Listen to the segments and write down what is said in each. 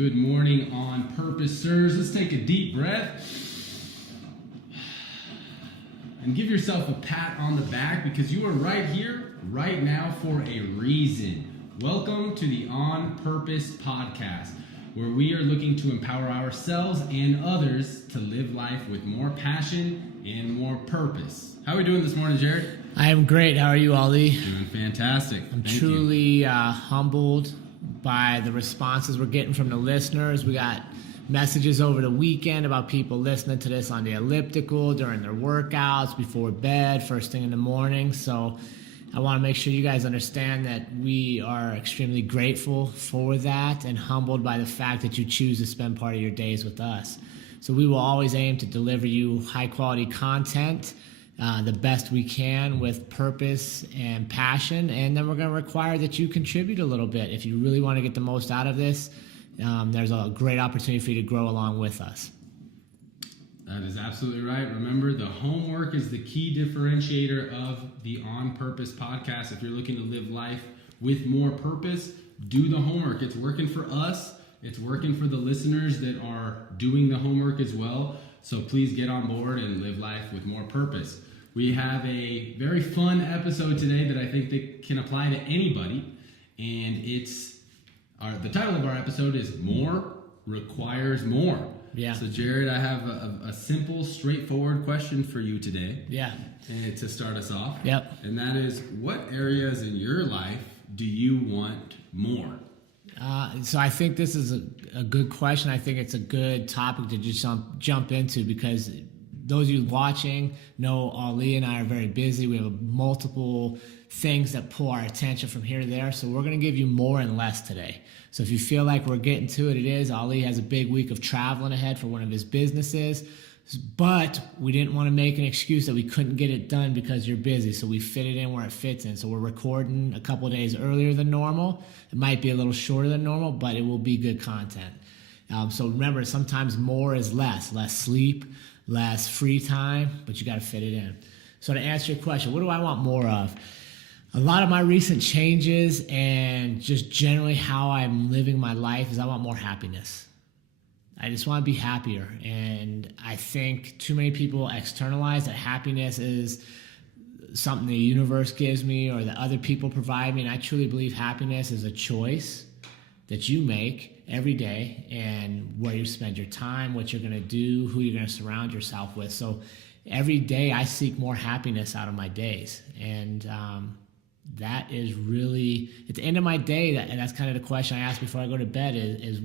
Good morning on Purposers. Let's take a deep breath and give yourself a pat on the back because you are right here, right now for a reason. Welcome to the On Purpose podcast, where we are looking to empower ourselves and others to live life with more passion and more purpose. How are we doing this morning, Jerrod? I am great. How are you, Ali? Doing fantastic. I'm truly humbled by the responses we're getting from the listeners. We got messages over the weekend about people listening to this on the elliptical, during their workouts, before bed, first thing in the morning. So I want to make sure you guys understand that we are extremely grateful for that and humbled by the fact that you choose to spend part of your days with us. So we will always aim to deliver you high quality content the best we can with purpose and passion, and then we're going to require that you contribute a little bit. If you really want to get the most out of this, there's a great opportunity for you to grow along with us. That is absolutely right. Remember, the homework is the key differentiator of the On Purpose podcast. If you're looking to live life with more purpose, do the homework. It's working for us. It's working for the listeners that are doing the homework as well. So please get on board and live life with more purpose. We have a very fun episode today that I think that can apply to anybody. And the title of our episode is More Requires More. Yeah. So Jerrod, I have a simple, straightforward question for you today. Yeah. And to start us off. Yep. And that is, what areas in your life do you want more? So I think this is a good question. I think it's a good topic to just jump into because those of you watching know Ali and I are very busy. We have multiple things that pull our attention from here to there. So we're going to give you more and less today. So if you feel like we're getting to it, it is. Ali has a big week of traveling ahead for one of his businesses. But we didn't want to make an excuse that we couldn't get it done because you're busy. So we fit it in where it fits in. So we're recording a couple of days earlier than normal. It might be a little shorter than normal, but it will be good content. So remember, sometimes more is less. Less sleep, less free time, but you got to fit it in. So to answer your question, what do I want more of? A lot of my recent changes and just generally how I'm living my life is I want more happiness. I just want to be happier. And I think too many people externalize that happiness is something the universe gives me or that other people provide me. And I truly believe happiness is a choice that you make every day and where you spend your time, what you're going to do, who you're going to surround yourself with. So every day I seek more happiness out of my days. And that is really, at the end of my day, that's kind of the question I ask before I go to bed is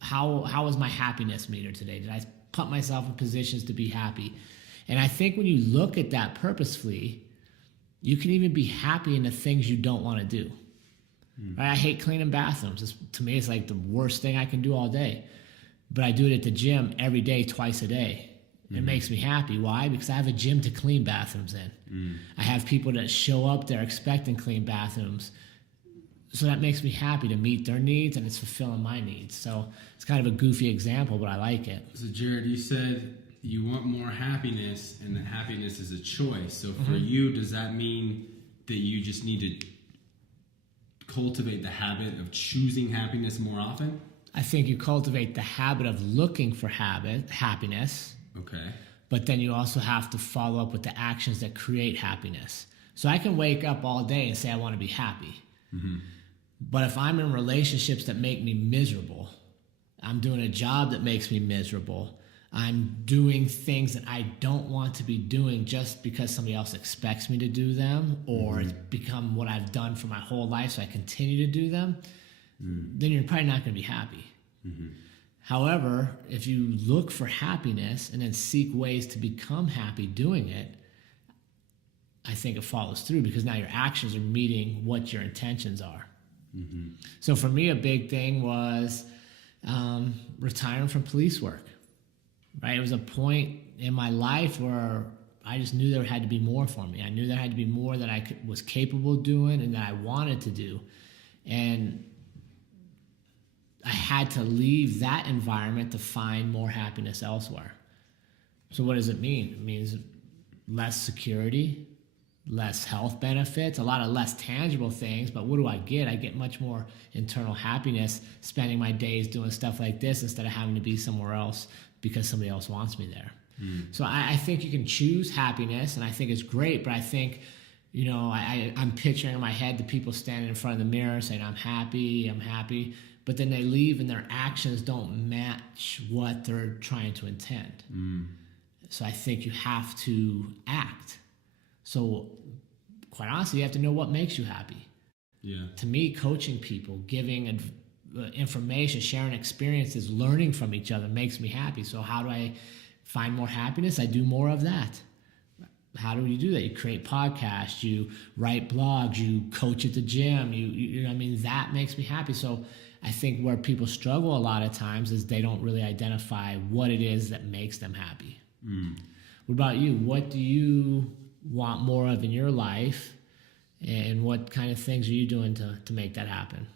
how was my happiness meter today? Did I put myself in positions to be happy? And I think when you look at that purposefully, you can even be happy in the things you don't want to do. Right? I hate cleaning bathrooms. To me, it's like the worst thing I can do all day. But I do it at the gym every day, twice a day. It makes me happy. Why? Because I have a gym to clean bathrooms in. I have people that show up there expecting clean bathrooms. So that makes me happy to meet their needs, and it's fulfilling my needs. So it's kind of a goofy example, but I like it. So Jerrod, you said you want more happiness, and that happiness is a choice. So for you, does that mean that you just need to cultivate the habit of choosing happiness more often? I think you cultivate the habit of looking for happiness. Okay. But then you also have to follow up with the actions that create happiness. So I can wake up all day and say I want to be happy. But if I'm in relationships that make me miserable, I'm doing a job that makes me miserable, I'm doing things that I don't want to be doing just because somebody else expects me to do them, or it's become what I've done for my whole life, so I continue to do them, then you're probably not going to be happy. However, if you look for happiness and then seek ways to become happy doing it, I think it follows through because now your actions are meeting what your intentions are. So for me, a big thing was retiring from police work. Right? It was a point in my life where I just knew there had to be more for me. I knew there had to be more that I was capable of doing and that I wanted to do. And I had to leave that environment to find more happiness elsewhere. So what does it mean? It means less security, less health benefits, a lot of less tangible things, but what do I get? I get much more internal happiness spending my days doing stuff like this instead of having to be somewhere else because somebody else wants me there. So I think you can choose happiness, and I think it's great, but I think, I'm picturing in my head the people standing in front of the mirror saying, I'm happy, but then they leave and their actions don't match what they're trying to intend. So I think you have to act. So quite honestly, you have to know what makes you happy. Yeah. To me, coaching people, giving information, sharing experiences, learning from each other makes me happy. So how do I find more happiness? I do more of that. How do you do that? You create podcasts, you write blogs, you coach at the gym, that makes me happy. So I think where people struggle a lot of times is they don't really identify what it is that makes them happy. What about you? What do you want more of in your life, and what kind of things are you doing to make that happen?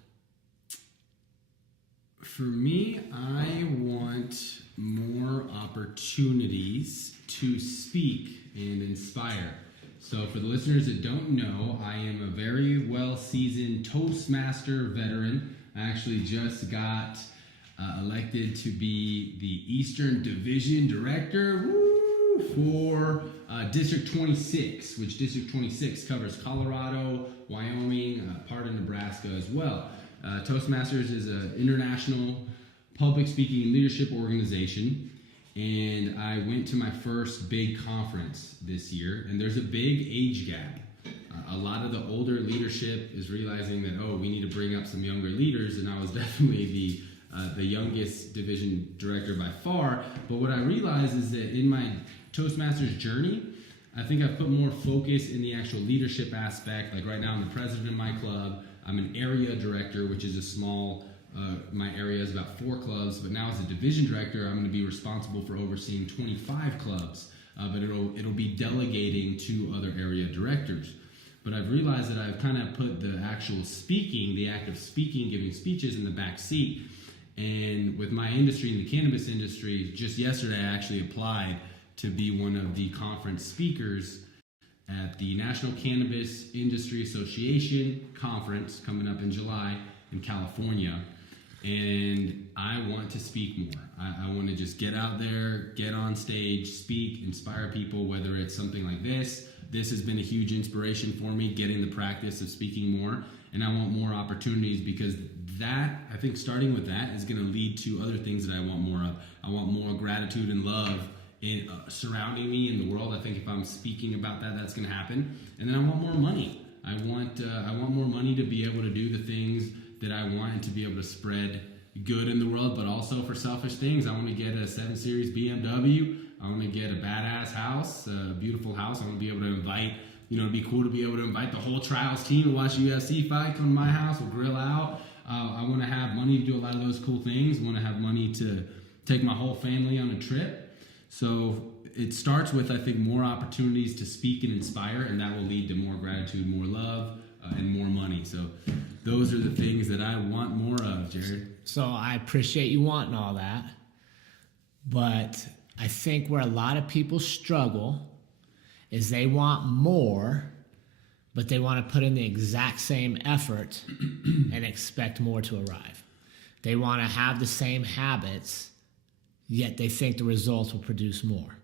For me, I want more opportunities to speak and inspire. So for the listeners that don't know, I am a very well-seasoned Toastmaster veteran. I actually just got elected to be the Eastern Division Director for District 26, which District 26 covers Colorado, Wyoming, part of Nebraska as well. Toastmasters is an international public speaking and leadership organization, and I went to my first big conference this year, and there's a big age gap. A lot of the older leadership is realizing that, we need to bring up some younger leaders, and I was definitely the youngest division director by far. But what I realized is that in my Toastmasters journey, I think I've put more focus in the actual leadership aspect. Like right now, I'm the president of my club. I'm an area director, which is a small, my area is about 4 clubs, but now as a division director, I'm going to be responsible for overseeing 25 clubs, but it'll be delegating to other area directors. But I've realized that I've kind of put the actual speaking, the act of speaking, giving speeches in the back seat. And with my industry, in the cannabis industry, just yesterday I actually applied to be one of the conference speakers at the National Cannabis Industry Association conference coming up in July in California. And I want to speak more. I want to just get out there, get on stage, speak, inspire people, whether it's something like this. This has been a huge inspiration for me, getting the practice of speaking more. And I want more opportunities, because that, I think starting with that is going to lead to other things that I want more of. I want more gratitude and love surrounding me in the world. I think if I'm speaking about that, that's going to happen. And then I want more money. I want more money to be able to do the things that I want and to be able to spread good in the world, but also for selfish things. I want to get a 7 Series BMW. I want to get a badass house, a beautiful house. I want to be able to invite, it'd be cool to be able to invite the whole Trials team to watch a UFC fight, come to my house, we'll grill out. I want to have money to do a lot of those cool things. I want to have money to take my whole family on a trip. So it starts with, I think, more opportunities to speak and inspire, and that will lead to more gratitude, more love, and more money. So those are the things that I want more of, Jerrod. So I appreciate you wanting all that, but I think where a lot of people struggle is they want more, but they want to put in the exact same effort and expect more to arrive. They want to have the same habits, yet they think the results will produce more.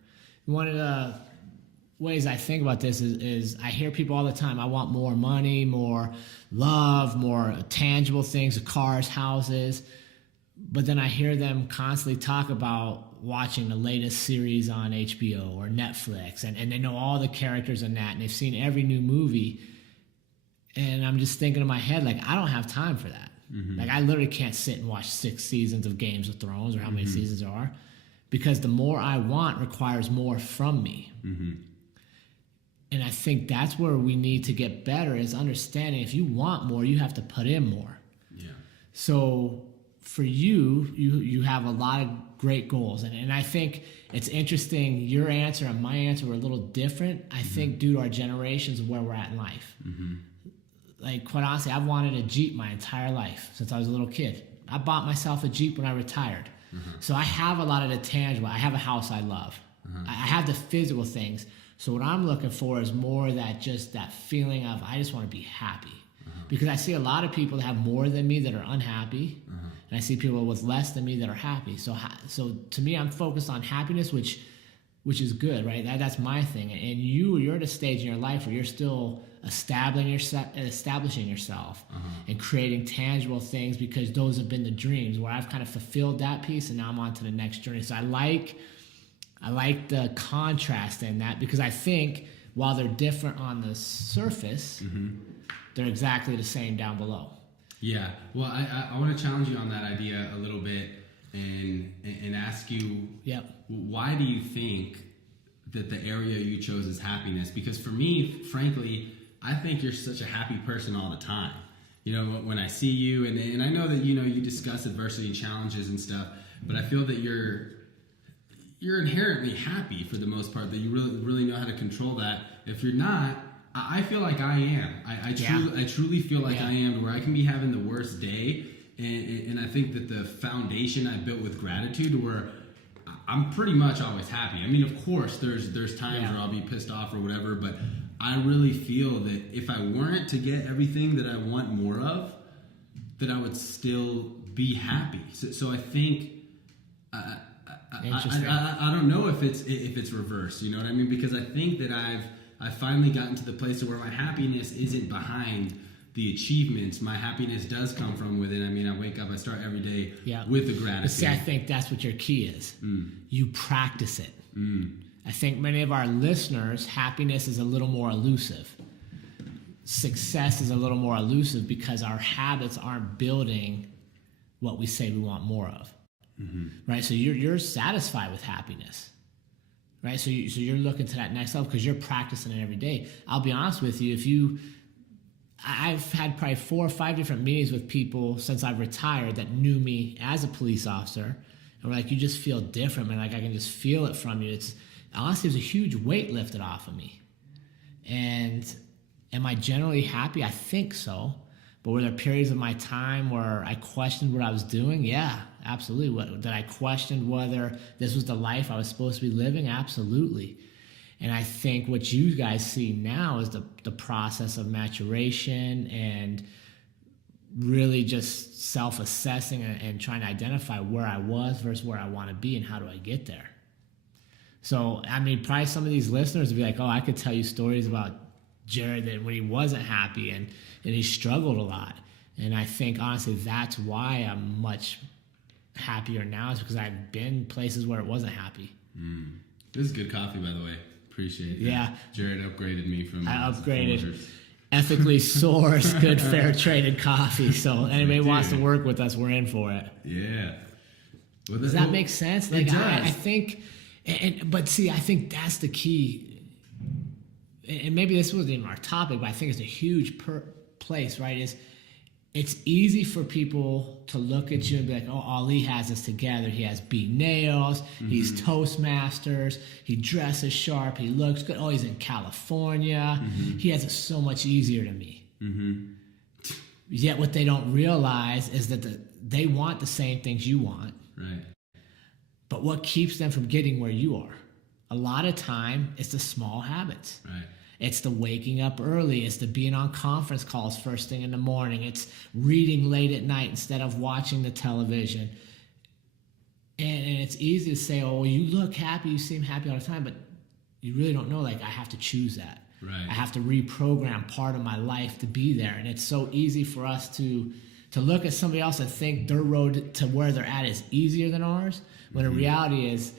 One of the ways I think about this is I hear people all the time, I want more money, more love, more tangible things, cars, houses. But then I hear them constantly talk about watching the latest series on HBO or Netflix, and they know all the characters in that, and they've seen every new movie. And I'm just thinking in my head, like, I don't have time for that. Mm-hmm. Like, I literally can't sit and watch 6 seasons of Games of Thrones or how many seasons there are, because the more I want requires more from me. Mm-hmm. And I think that's where we need to get better, is understanding if you want more, you have to put in more. Yeah. So for you have a lot of great goals. And I think it's interesting, your answer and my answer were a little different, I think, due to our generations of where we're at in life. Mm-hmm. Like, quite honestly, I've wanted a Jeep my entire life since I was a little kid. I bought myself a Jeep when I retired. Mm-hmm. So I have a lot of the tangible. I have a house I love. Mm-hmm. I have the physical things. So what I'm looking for is more that feeling of, I just want to be happy. Because I see a lot of people that have more than me that are unhappy, and I see people with less than me that are happy. So to me, I'm focused on happiness, which is good, right? That's my thing. And you're at a stage in your life where you're still establishing yourself and creating tangible things, because those have been the dreams where I've kind of fulfilled that piece, and now I'm on to the next journey. So I like the contrast in that, because I think while they're different on the surface, they're exactly the same down below. Yeah. Well, I want to challenge you on that idea a little bit and ask you, why do you think that the area you chose is happiness? Because for me, frankly, I think you're such a happy person all the time. You know, when I see you, and I know that, you know, you discuss adversity and challenges and stuff, but I feel that you're inherently happy for the most part, that you really know how to control that. If you're not, I feel like I am. I truly feel like I am, where I can be having the worst day, and I think that the foundation I built with gratitude, where I'm pretty much always happy. I mean, of course, there's times where I'll be pissed off or whatever, but I really feel that if I weren't to get everything that I want more of, that I would still be happy. So I think I don't know if it's reversed. You know what I mean? Because I think that I've finally gotten to the place where my happiness isn't behind the achievements. My happiness does come from within. I mean, I wake up, I start every day with the gratitude. But see, I think that's what your key is. You practice it. I think many of our listeners, happiness is a little more elusive. Success is a little more elusive because our habits aren't building what we say we want more of. Right? So you're satisfied with happiness. Right? So you're looking to that next level because you're practicing it every day. I'll be honest with you, I've had probably 4 or 5 different meetings with people since I've retired that knew me as a police officer. And we're like, you just feel different, man. Like, I can just feel it from you. Honestly, there's a huge weight lifted off of me. And am I generally happy? I think so. But were there periods of my time where I questioned what I was doing? Yeah, absolutely. That I questioned whether this was the life I was supposed to be living? Absolutely. And I think what you guys see now is the process of maturation and really just self-assessing and trying to identify where I was versus where I want to be and how do I get there. So, I mean, probably some of these listeners would be like, oh, I could tell you stories about Jerrod that when he wasn't happy and he struggled a lot. And I think, honestly, that's why I'm much happier now, is because I've been places where it wasn't happy. This is good coffee, by the way. Appreciate that. Yeah. Jerrod upgraded me from... I upgraded. Ethically sourced, good, fair traded coffee. So anybody wants to work with us, we're in for it. Yeah. Well, does that make sense? Like, it does. I think... But see, I think that's the key. And maybe this wasn't even our topic, but I think it's a huge place, right? It's easy for people to look at you and be like, oh, Ali has this together. He has beat nails. He's Toastmasters. He dresses sharp. He looks good. Oh, he's in California. He has it so much easier than me. Yet what they don't realize is that they want the same things you want. Right. But what keeps them from getting where you are? A lot of time, it's the small habits. Right. It's the waking up early. It's the being on conference calls first thing in the morning. It's reading late at night instead of watching the television. And it's easy to say, oh, you look happy, you seem happy all the time, but you really don't know, like, I have to choose that. Right. I have to reprogram part of my life to be there. And it's so easy for us to look at somebody else and think their road to where they're at is easier than ours, when the reality is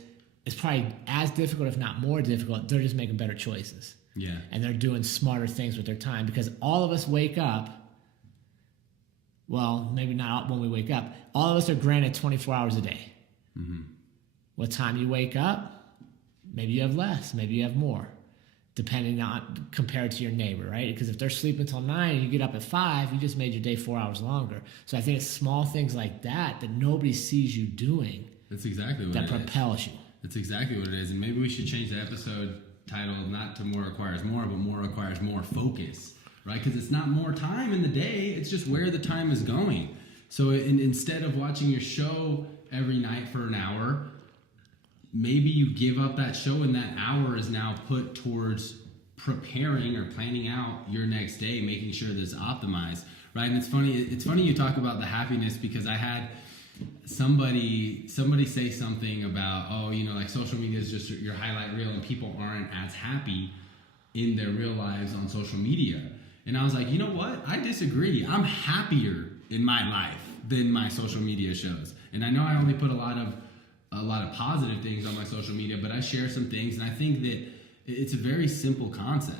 it's probably as difficult, if not more difficult. They're just making better choices. Yeah. And they're doing smarter things with their time, because all of us wake up, well, maybe not when we wake up, all of us are granted 24 hours a day. What time you wake up, maybe you have less, maybe you have more, depending on, compared to your neighbor, right? Because if they're sleeping until 9 and you get up at 5, you just made your day 4 hours longer. So I think it's small things like that nobody sees you doing. That's exactly what that propels you. That's exactly what it is. And maybe we should change the episode title not to More Requires More, but More Requires More Focus, right? Because it's not more time in the day, it's just where the time is going. So instead of watching your show every night for an hour, maybe you give up that show and that hour is now put towards preparing or planning out your next day, making sure that it's optimized, right? And it's funny you talk about the happiness, because I had somebody say something about, oh, like social media is just your highlight reel and people aren't as happy in their real lives on social media. And I was like, you know what? I disagree. I'm happier in my life than my social media shows. And I know I only put a lot of positive things on my social media, but I share some things, and I think that it's a very simple concept.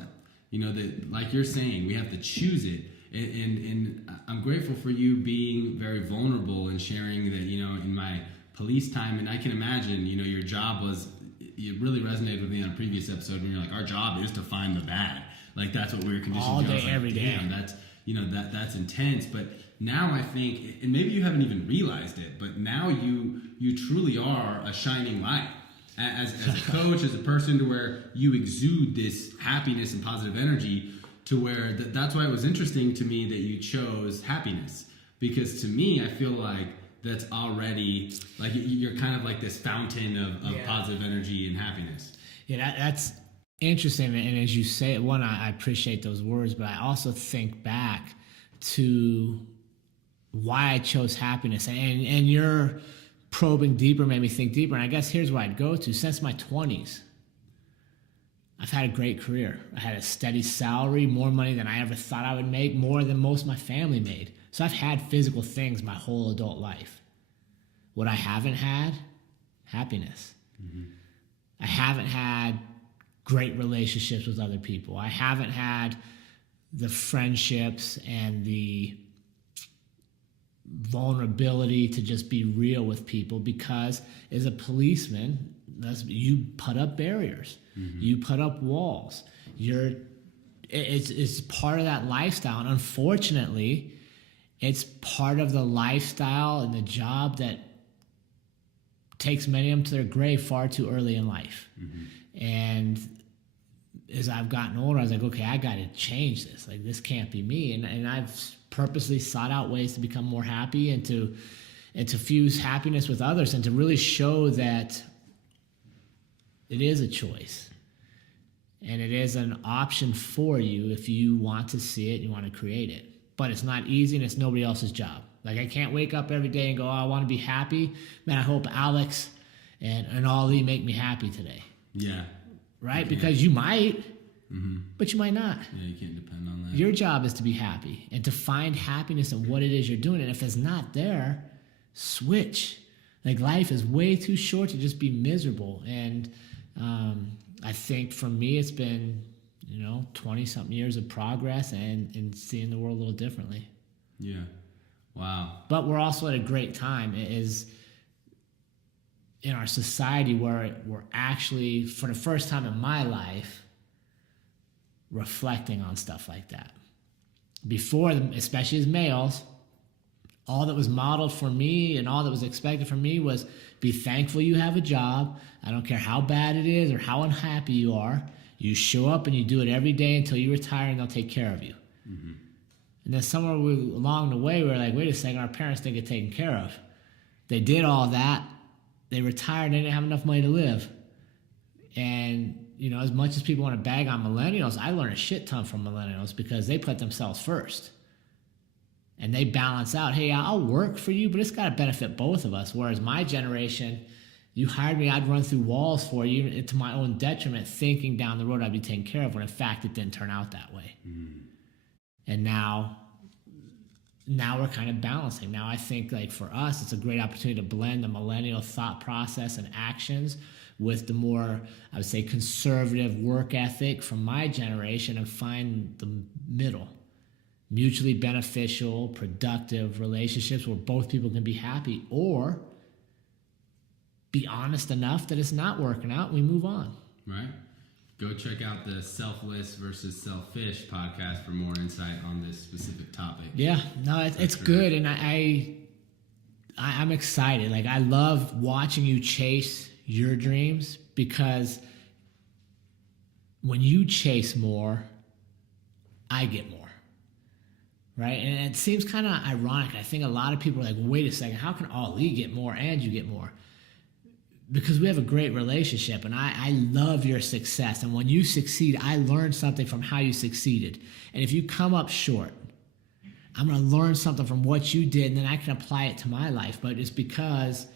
That, like you're saying, we have to choose it. And I'm grateful for you being very vulnerable and sharing that, in my police time, and I can imagine, your job was, it really resonated with me on a previous episode when you're like, our job is to find the bad. Like, that's what we're conditioned all to. day, every day. Damn, that's, that's intense. But now I think, and maybe you haven't even realized it, but now you truly are a shining light. As a coach, as a person, to where you exude this happiness and positive energy, to where that's why it was interesting to me that you chose happiness, because to me, I feel like that's already, like, you're kind of like this fountain of positive energy and happiness. Yeah, that's interesting. And as you say it, one, I appreciate those words, but I also think back to why I chose happiness, and you're probing deeper made me think deeper. And I guess here's where I'd go to. Since my 20s, I've had a great career. I had a steady salary, more money than I ever thought I would make, more than most of my family made. So I've had physical things my whole adult life. What I haven't had, happiness. Mm-hmm. I haven't had great relationships with other people. I haven't had the friendships and the vulnerability to just be real with people, because as a policeman, you put up barriers, you put up walls. It's part of that lifestyle, and unfortunately, it's part of the lifestyle and the job that takes many of them to their grave far too early in life. Mm-hmm. And as I've gotten older, I was like, okay, I got to change this. Like, this can't be me. And I've purposely sought out ways to become more happy and to fuse happiness with others, and to really show that it is a choice and it is an option for you if you want to see it and you want to create it. But it's not easy, and it's nobody else's job. Like, I can't wake up every day and go, oh, I want to be happy. Man, I hope Alex and Ali make me happy today. Yeah. Right? Because you might, but you might not. Yeah, you can't depend on that. Your job is to be happy and to find happiness in what it is you're doing. And if it's not there, switch. Like, life is way too short to just be miserable. And I think for me, it's been, 20-something years of progress and seeing the world a little differently. Yeah. Wow. But we're also at a great time. It is in our society where we're actually, for the first time in my life, reflecting on stuff like that. Before, especially as males, all that was modeled for me and all that was expected from me was be thankful you have a job. I don't care how bad it is or how unhappy you are. You show up and you do it every day until you retire, and they'll take care of you. Mm-hmm. And then somewhere along the way, we were like, wait a second, our parents didn't get taken care of. They did all that. They retired. They didn't have enough money to live. And, as much as people want to bag on millennials, I learned a shit ton from millennials because they put themselves first. And they balance out, hey, I'll work for you, but it's got to benefit both of us. Whereas my generation, you hired me, I'd run through walls for you to my own detriment, thinking down the road I'd be taken care of, when in fact it didn't turn out that way. Mm. And now we're kind of balancing. Now I think, like, for us, it's a great opportunity to blend the millennial thought process and actions with the more, I would say, conservative work ethic from my generation, and find the middle. Mutually beneficial, productive relationships where both people can be happy, or be honest enough that it's not working out and we move on. Right. Go check out the Selfless versus Selfish podcast for more insight on this specific topic. Yeah, no, it's good. And I'm excited. Like, I love watching you chase your dreams, because when you chase more, I get more. Right? And it seems kind of ironic. I think a lot of people are like, wait a second, how can Ali get more and you get more? because we have a great relationship, and I love your success. And when you succeed, I learn something from how you succeeded. And if you come up short, I'm going to learn something from what you did, and then I can apply it to my life. But it's because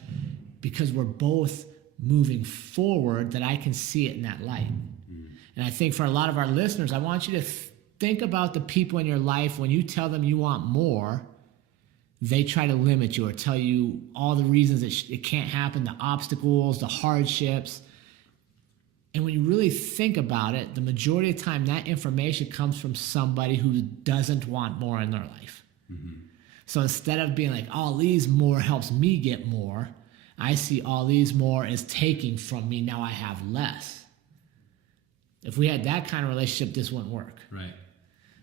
we're both moving forward that I can see it in that light. And I think for a lot of our listeners, I want you to think about the people in your life when you tell them you want more, they try to limit you or tell you all the reasons it can't happen, the obstacles, the hardships. And when you really think about it, the majority of the time that information comes from somebody who doesn't want more in their life. Mm-hmm. So instead of being like, Ali's more helps me get more, I see Ali's more as taking from me, now I have less. If we had that kind of relationship, this wouldn't work.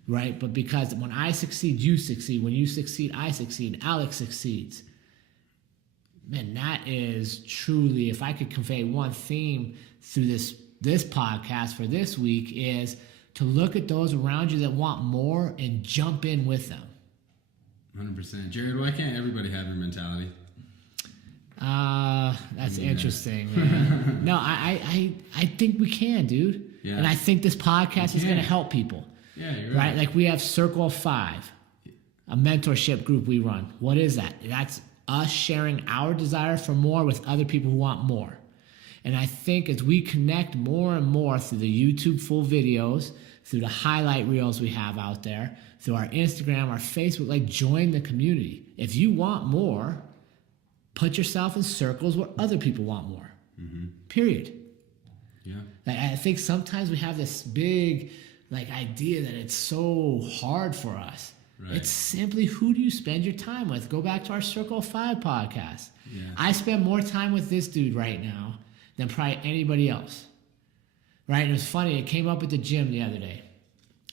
Right? But because when I succeed, you succeed. When you succeed, I succeed. Alex succeeds. Man, that is truly, if I could convey one theme through this podcast for this week, is to look at those around you that want more and jump in with them. 100%. Jerrod, why can't everybody have your mentality? That's interesting, man. No, I think we can, dude. Yeah. And I think this podcast is going to help people. Yeah, you're right. Like we have Circle of Five, a mentorship group we run. What is that? That's us sharing our desire for more with other people who want more. And I think as we connect more and more through the YouTube full videos, through the highlight reels we have out there, through our Instagram, our Facebook, like join the community. If you want more, put yourself in circles where other people want more. Mm-hmm. Period. Yeah. Like, I think sometimes we have this big idea that it's so hard for us. Right. It's simply, who do you spend your time with? Go back to our Circle of Five podcast. Yeah. I spend more time with this dude right now than probably anybody else. Right? And it was funny. It came up at the gym the other day.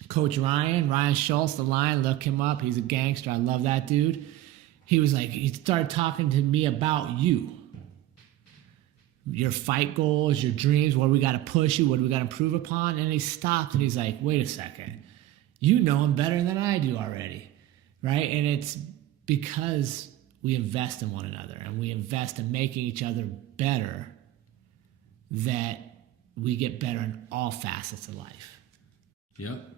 Coach Ryan Schultz, the Lion, look him up. He's a gangster. I love that dude. He was like, he started talking to me about you. Your fight goals, your dreams, what we got to push you, what we got to improve upon. And he stopped and he's like, wait a second. You know him better than I do already, right? And it's because we invest in one another and we invest in making each other better that we get better in all facets of life. Yep.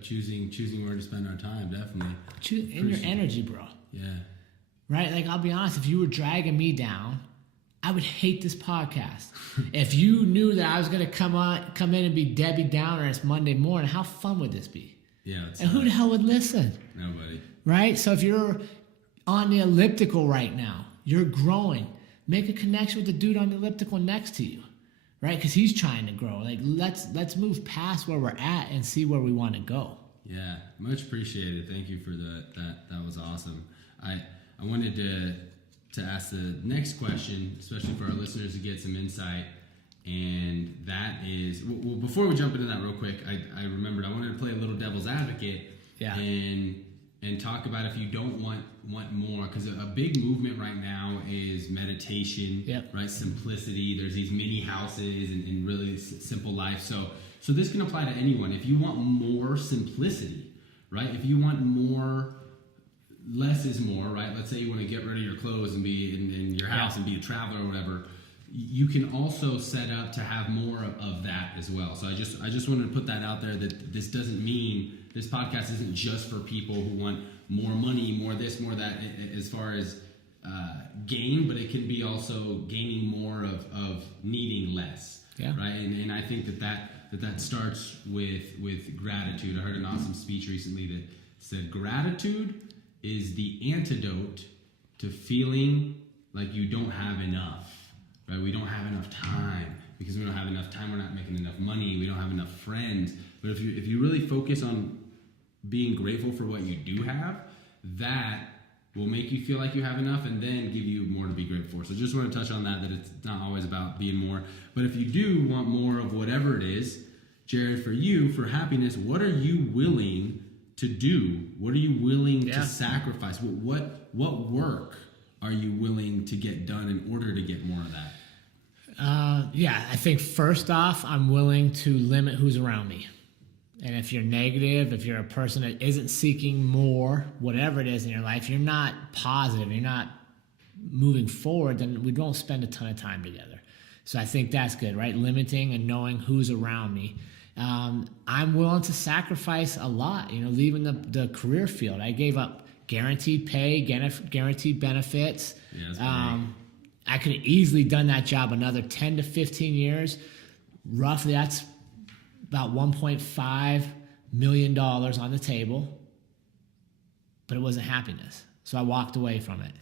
Choosing where to spend our time, definitely. And your energy, bro. Yeah. Right? Like, I'll be honest, if you were dragging me down, I would hate this podcast. If you knew that I was going to come in and be Debbie Downer, it's Monday morning, how fun would this be? Yeah. And who the hell would listen? Nobody. Right? So if you're on the elliptical right now, you're growing, make a connection with the dude on the elliptical next to you, right? Because he's trying to grow. Like, let's move past where we're at and see where we want to go. Yeah, much appreciated. Thank you for that was awesome. I wanted to ask the next question, especially for our listeners to get some insight, and that is, well, before we jump into that real quick, I remembered I wanted to play a little devil's advocate. Yeah. And talk about if you don't want more, because a big movement right now is meditation. Yep. Right? Simplicity. There's these mini houses and really simple life. So this can apply to anyone. If you want more simplicity, right? If you want more, less is more, right? Let's say you want to get rid of your clothes and be in your house and be a traveler or whatever. You can also set up to have more of that as well. So I just wanted to put that out there, that this doesn't mean this podcast isn't just for people who want more money, more this, more that, as far as gain, but it can be also gaining more of needing less. Yeah. Right. And I think that starts with gratitude. I heard an awesome speech recently that said gratitude is the antidote to feeling like you don't have enough. Right? We don't have enough time. Because we don't have enough time, we're not making enough money, we don't have enough friends. But if you really focus on being grateful for what you do have, that will make you feel like you have enough and then give you more to be grateful for. So just want to touch on that it's not always about being more. But if you do want more of whatever it is, Jerrod, for you, for happiness, what are you willing to do? What are you willing to sacrifice? What work are you willing to get done in order to get more of that? I think first off, I'm willing to limit who's around me. And if you're negative, if you're a person that isn't seeking more, whatever it is in your life, you're not positive, you're not moving forward, then we don't spend a ton of time together. So I think that's good, right? Limiting and knowing who's around me. I'm willing to sacrifice a lot, leaving the career field. I gave up guaranteed pay, guaranteed benefits. Yeah, I could have easily done that job another 10 to 15 years. Roughly, that's about $1.5 million on the table, but it wasn't happiness. So I walked away from it.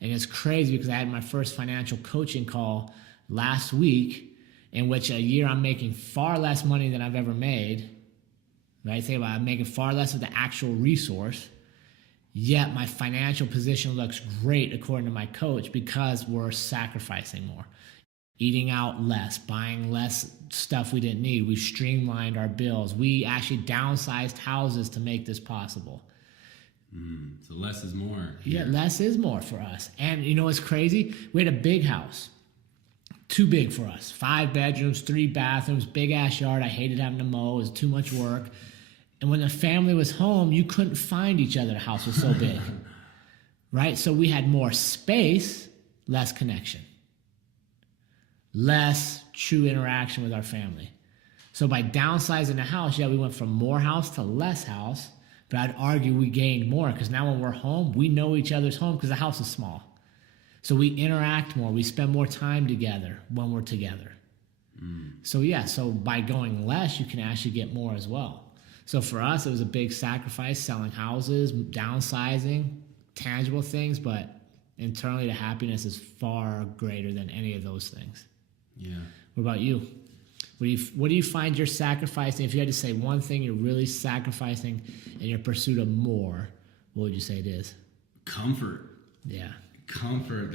And it's crazy because I had my first financial coaching call last week, in which a year I'm making far less money than I've ever made, right? Think about it, I'm making far less of the actual resource, yet my financial position looks great according to my coach because we're sacrificing more. Eating out less, buying less stuff we didn't need. We've streamlined our bills. We actually downsized houses to make this possible. So less is more. Yeah, less is more for us. And you know what's crazy? We had a big house. Too big for us. 5 bedrooms, 3 bathrooms, big ass yard. I hated having to mow. It was too much work. And when the family was home, you couldn't find each other. The house was so big. Right? So we had more space, less connection. Less true interaction with our family. So by downsizing the house, we went from more house to less house, but I'd argue we gained more because now when we're home, we know each other's home because the house is small. So we interact more. We spend more time together when we're together. So by going less, you can actually get more as well. So for us, it was a big sacrifice, selling houses, downsizing, tangible things, but internally the happiness is far greater than any of those things. Yeah. What about you? What do you find you're sacrificing? If you had to say one thing you're really sacrificing in your pursuit of more, what would you say it is? Comfort. Yeah. Comfortable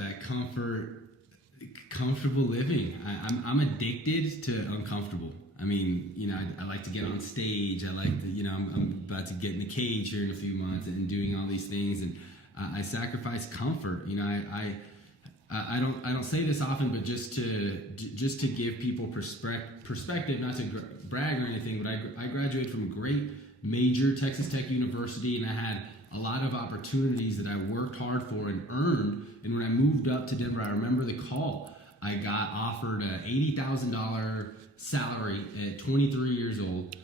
living. I'm addicted to uncomfortable. I mean, I like to get on stage. I like to, I'm about to get in the cage here in a few months and doing all these things, and I sacrifice comfort. I don't say this often, but just to give people perspective, not to brag or anything, but I graduated from a great major, Texas Tech University, and I had a lot of opportunities that I worked hard for and earned. And when I moved up to Denver, I remember the call. I got offered an $80,000 salary at 23 years old,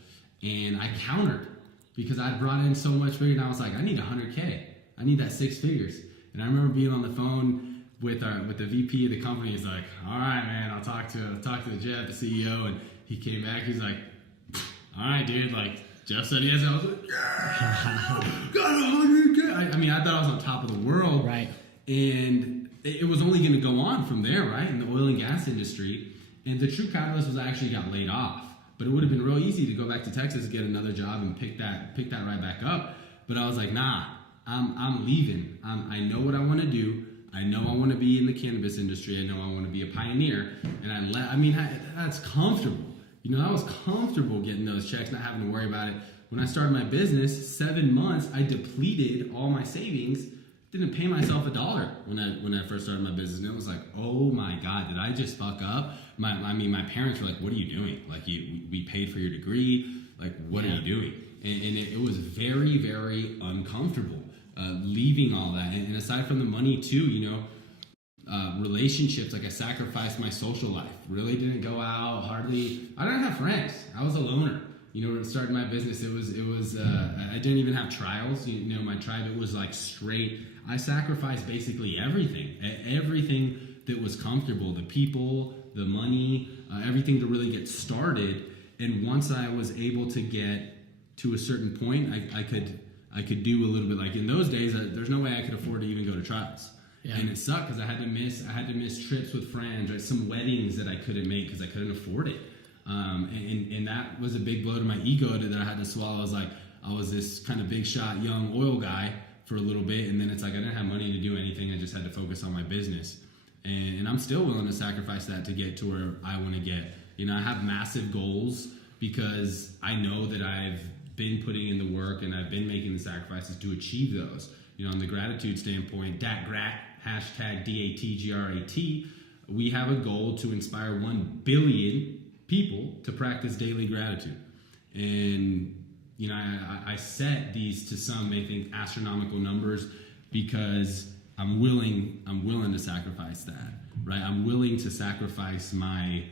and I countered because I brought in so much bigger, and I was like, I need $100K. I need that 6 figures. And I remember being on the phone with the VP of the company. He's like, all right, man, I'll talk to Jeff, the CEO, and he came back. He's like, all right, dude, like Jeff said he has it. I was like, yeah, got $100K. I thought I was on top of the world, right? And it was only going to go on from there, right? In the oil and gas industry. And the true catalyst was I actually got laid off. But it would have been real easy to go back to Texas, get another job, and pick that right back up. But I was like, nah, I'm leaving. I know what I want to do. I know I want to be in the cannabis industry. I know I want to be a pioneer. And that's comfortable. I was comfortable getting those checks, not having to worry about it. When I started my business, 7 months, I depleted all my savings. Didn't pay myself $1 when I first started my business. And it was like, oh my God, did I just fuck up? My parents were like, what are you doing? Like, we paid for your degree. Like, what are you doing? And it was very, very uncomfortable leaving all that. And aside from the money too, relationships, like I sacrificed my social life. Really didn't go out hardly. I didn't have friends. I was a loner. When I started my business, it was I didn't even have trials. My tribe, it was like straight. I sacrificed basically everything that was comfortable, the people, the money, everything to really get started. And once I was able to get to a certain point, I could do a little bit. Like in those days, there's no way I could afford to even go to trials. Yeah. And it sucked because I had to miss trips with friends, or some weddings that I couldn't make because I couldn't afford it. And that was a big blow to my ego that I had to swallow. I was this kind of big shot young oil guy for a little bit, and then it's like I didn't have money to do anything. I just had to focus on my business, and I'm still willing to sacrifice that to get to where I want to get. I have massive goals because I know that I've been putting in the work and I've been making the sacrifices to achieve those. On the gratitude standpoint, #DATGRAT, #DATGRAT, we have a goal to inspire 1 billion people to practice daily gratitude. And, I set these to some may think astronomical numbers because I'm willing to sacrifice that, right? I'm willing to sacrifice my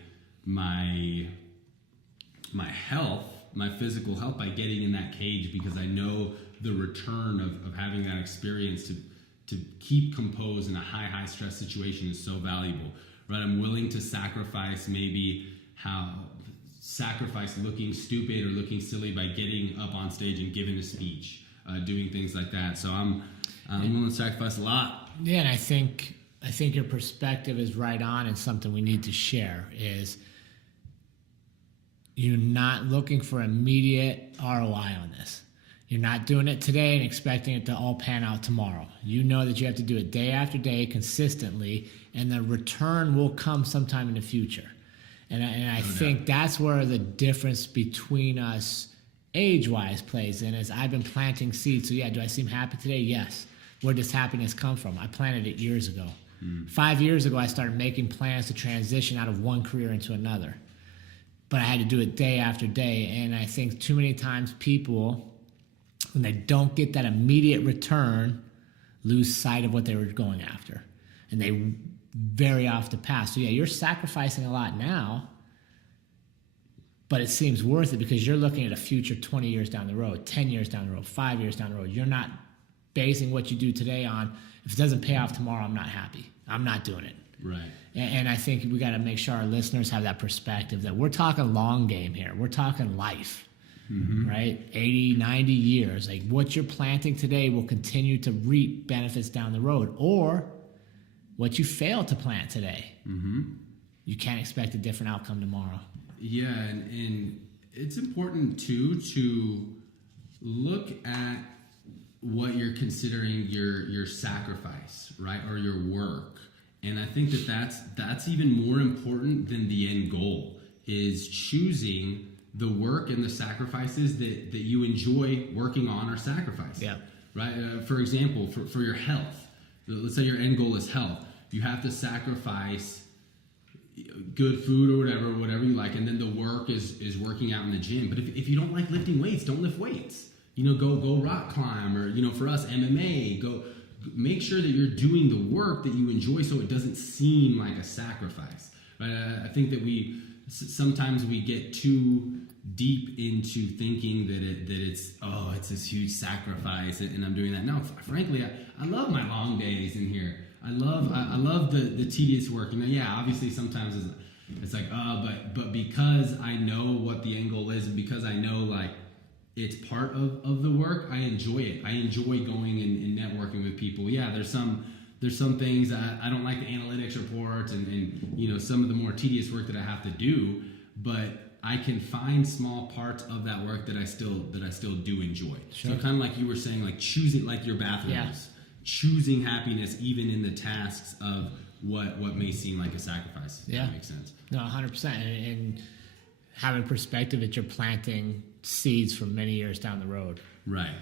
health, my physical health, by getting in that cage, because I know the return of having that experience to keep composed in a high stress situation is so valuable, right? I'm willing to sacrifice looking stupid or looking silly by getting up on stage and giving a speech, doing things like that. So I'm willing to sacrifice a lot. Yeah, and I think your perspective is right on, and something we need to share is you're not looking for immediate ROI on this. You're not doing it today and expecting it to all pan out tomorrow. You know that you have to do it day after day consistently, and the return will come sometime in the future. And I think that's where the difference between us age-wise plays in, is I've been planting seeds. So yeah, do I seem happy today? Yes. Where does happiness come from? I planted it years ago. 5 years ago, I started making plans to transition out of one career into another. But I had to do it day after day. And I think too many times people, when they don't get that immediate return, lose sight of what they were going after. And they very off the path. So yeah, you're sacrificing a lot now, but it seems worth it because you're looking at a future 20 years down the road, 10 years down the road, 5 years down the road. You're not basing what you do today on, if it doesn't pay off tomorrow, I'm not happy. I'm not doing it. Right. And I think we got to make sure our listeners have that perspective that we're talking long game here. We're talking life. Right? 80, 90 years. Like what you're planting today will continue to reap benefits down the road. Or what you fail to plant today, you can't expect a different outcome tomorrow. Yeah, and it's important too to look at what you're considering your sacrifice, right? Or your work. And I think that's even more important than the end goal, is choosing the work and the sacrifices that you enjoy working on or sacrificing. Yeah. Right? For example, for your health, let's say your end goal is health. You have to sacrifice good food or whatever you like, and then the work is working out in the gym. But if you don't like lifting weights, don't lift weights. Go rock climb, or for us, MMA. Go make sure that you're doing the work that you enjoy, so it doesn't seem like a sacrifice. Right? I think that sometimes we get too deep into thinking that it's this huge sacrifice, and I'm doing that. No, frankly, I love my long days in here. I love the tedious work. Yeah, obviously sometimes it's like but because I know what the end goal is, and because I know like it's part of the work, I enjoy it. I enjoy going and networking with people. Yeah, there's some things I don't like, the analytics reports and some of the more tedious work that I have to do, but I can find small parts of that work that I still do enjoy. Sure. So kind of like you were saying, like choosing, like your bathrooms. Yeah. Choosing happiness even in the tasks of what may seem like a sacrifice. If that makes sense. No, 100%. And having perspective that you're planting seeds for many years down the road. Right.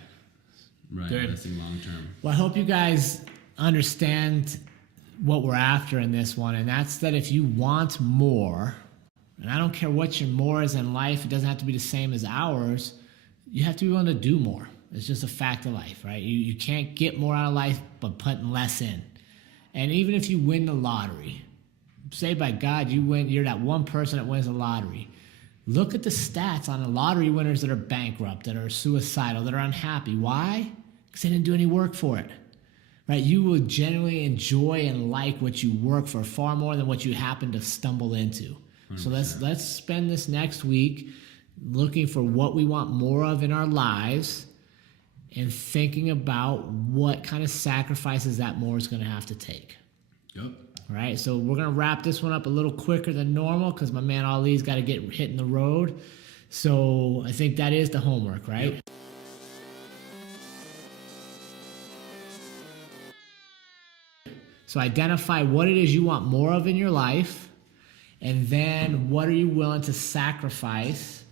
Good. Investing long term. Well, I hope you guys understand what we're after in this one, and that's that if you want more, and I don't care what your more is in life, it doesn't have to be the same as ours, you have to be willing to do more. It's just a fact of life, right? You can't get more out of life by putting less in. And even if you win the lottery, say by God you win, you're that one person that wins the lottery. Look at the stats on the lottery winners that are bankrupt, that are suicidal, that are unhappy. Why? Because they didn't do any work for it. Right? You will genuinely enjoy and like what you work for far more than what you happen to stumble into. 100%. So let's spend this next week looking for what we want more of in our lives and thinking about what kind of sacrifices that more is going to have to take. Yep. All right, so we're going to wrap this one up a little quicker than normal because my man Ali's got to get hitting the road. So I think that is the homework, right? Yep. So identify what it is you want more of in your life, and then what are you willing to sacrifice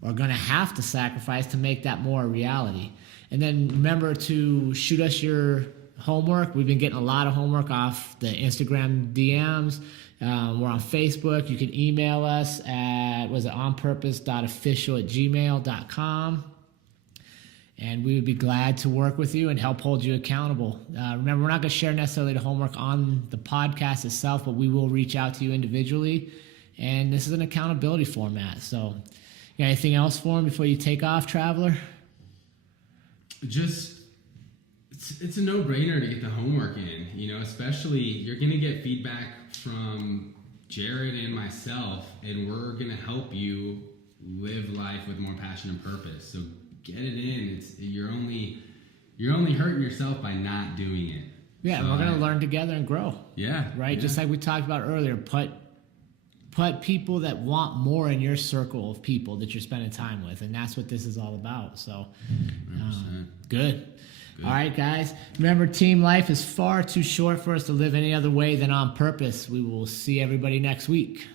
or going to have to sacrifice to make that more a reality. And then remember to shoot us your homework. We've been getting a lot of homework off the Instagram DMs. We're on Facebook. You can email us at onpurpose.official@gmail.com. And we would be glad to work with you and help hold you accountable. Remember, we're not going to share necessarily the homework on the podcast itself, but we will reach out to you individually. And this is an accountability format. So, you got anything else for him before you take off, Traveler? Just, it's a no-brainer to get the homework in. Especially you're going to get feedback from Jerrod and myself, and we're going to help you live life with more passion and purpose. So get it in. You're only hurting yourself by not doing it. Yeah, so we're going to learn together and grow. Yeah. Right? Yeah. Just like we talked about earlier, put people that want more in your circle of people that you're spending time with. And that's what this is all about. So, good. All right, guys. Remember, team life is far too short for us to live any other way than on purpose. We will see everybody next week.